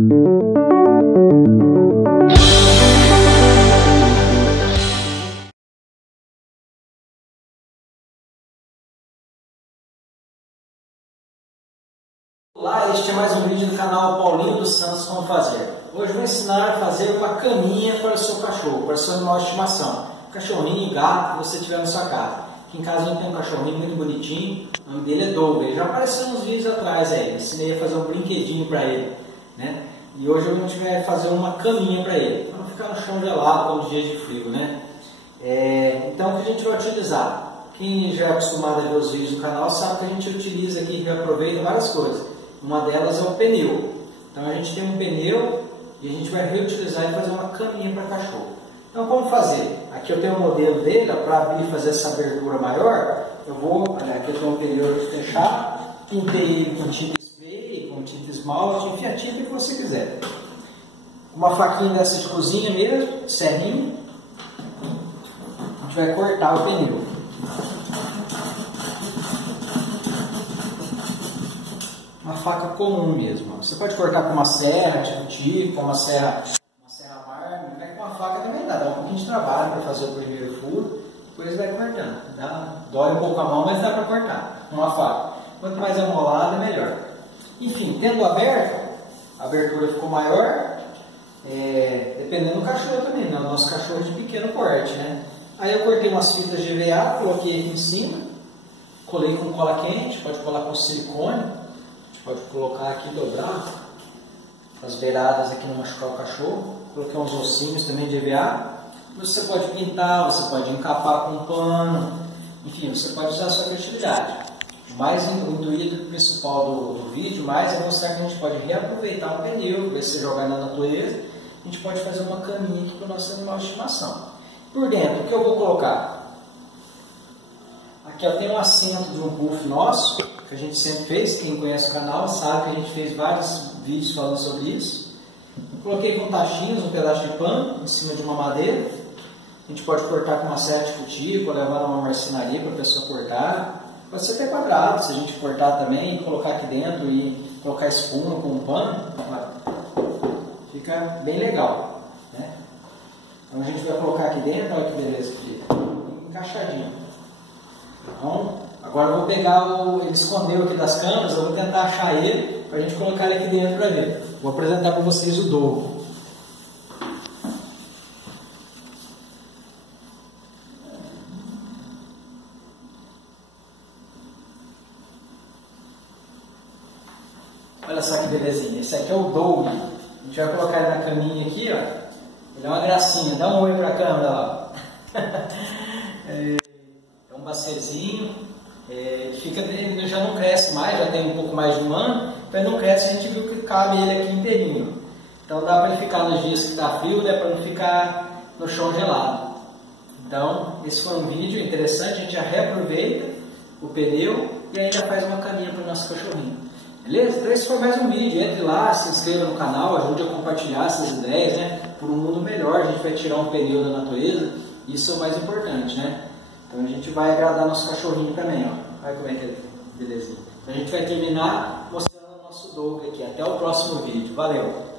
Olá, este é mais um vídeo do canal Paulinho dos Santos Como Fazer. Hoje vou ensinar a fazer uma caminha para o seu cachorro, para o seu animal de estimação. Cachorrinho e gato que você tiver na sua casa. Aqui em casa a gente tem um cachorrinho muito bonitinho, o nome dele é Doug. Ele já apareceu nos vídeos atrás aí, ensinei a fazer um brinquedinho para ele, né? E hoje a gente vai fazer uma caminha para ele, para não ficar no chão gelado nos dias de frio, né? Então o que a gente vai utilizar? Quem já é acostumado a ver os vídeos do canal sabe que a gente utiliza aqui e reaproveita várias coisas. Uma delas é o pneu. Então a gente tem um pneu e a gente vai reutilizar e fazer uma caminha para cachorro. Então como fazer? Aqui eu tenho um modelo dele, para abrir e fazer essa abertura maior, aqui eu tenho um pneu de fechar, pintei ele com tinta spray, com tinta esmalte, enfim, a tinta que você quiser. Uma faquinha dessa de cozinha mesmo, serrinho, a gente vai cortar o pneu. Uma faca comum mesmo. Você pode cortar com uma serra, tipo uma serra Marmon, mas com uma faca também dá um pouquinho de trabalho para fazer o primeiro furo, depois vai cortando. Dói um pouco a mão, mas dá para cortar com uma faca. Quanto mais amolada, melhor. Enfim, tendo aberto, a abertura ficou maior, dependendo do cachorro também, né? O nosso cachorro é de pequeno porte, né? Aí eu cortei umas fitas de EVA, coloquei aqui em cima, colei com cola quente, pode colar com silicone. Pode colocar aqui, dobrar as beiradas aqui, não machucar o cachorro. Coloquei uns ossinhos também de EVA. Você pode pintar, você pode encapar com um pano. Enfim, você pode usar a sua criatividade. O intuito principal do vídeo é mostrar que a gente pode reaproveitar o pneu, ver se jogar na natureza. A gente pode fazer uma caminha aqui para o nosso animal de estimação. Por dentro, o que eu vou colocar? Aqui eu tenho um assento de um puff nosso, que a gente sempre fez. Quem conhece o canal sabe que a gente fez vários vídeos falando sobre isso. Coloquei com tachinhos um pedaço de pano em cima de uma madeira. A gente pode cortar com uma serra de cutícula, levar numa marcenaria para a pessoa cortar. Pode ser até quadrado, se a gente cortar também, colocar aqui dentro e colocar espuma com um pano. Fica bem legal, né? Então a gente vai colocar aqui dentro, olha que beleza que fica. Encaixadinho. Então, agora eu vou pegar ele escondeu aqui das câmeras, eu vou tentar achar ele para a gente colocar ele aqui dentro para ver. Vou apresentar para vocês o Doug. Olha só que belezinha, esse aqui é o Doug. A gente vai colocar ele na caminha aqui, ó. Ele é uma gracinha, dá um oi para a câmera lá. É um bacezinho. Ele já não cresce mais, já tem um pouco mais de um ano, então ele não cresce, a gente viu que cabe ele aqui inteirinho. Então dá para ele ficar nos dias que está frio, né, para não ficar no chão gelado. Então esse foi um vídeo interessante, a gente já reaproveita o pneu e ainda faz uma caminha para o nosso cachorrinho. Beleza? Então esse foi mais um vídeo, entre lá, se inscreva no canal, ajude a compartilhar essas ideias, né, por um mundo melhor. A gente vai tirar um pneu da natureza, isso é o mais importante, né? Então a gente vai agradar nosso cachorrinho também, ó. Olha como é que é belezinha. Então a gente vai terminar mostrando o nosso Doug aqui. Até o próximo vídeo. Valeu!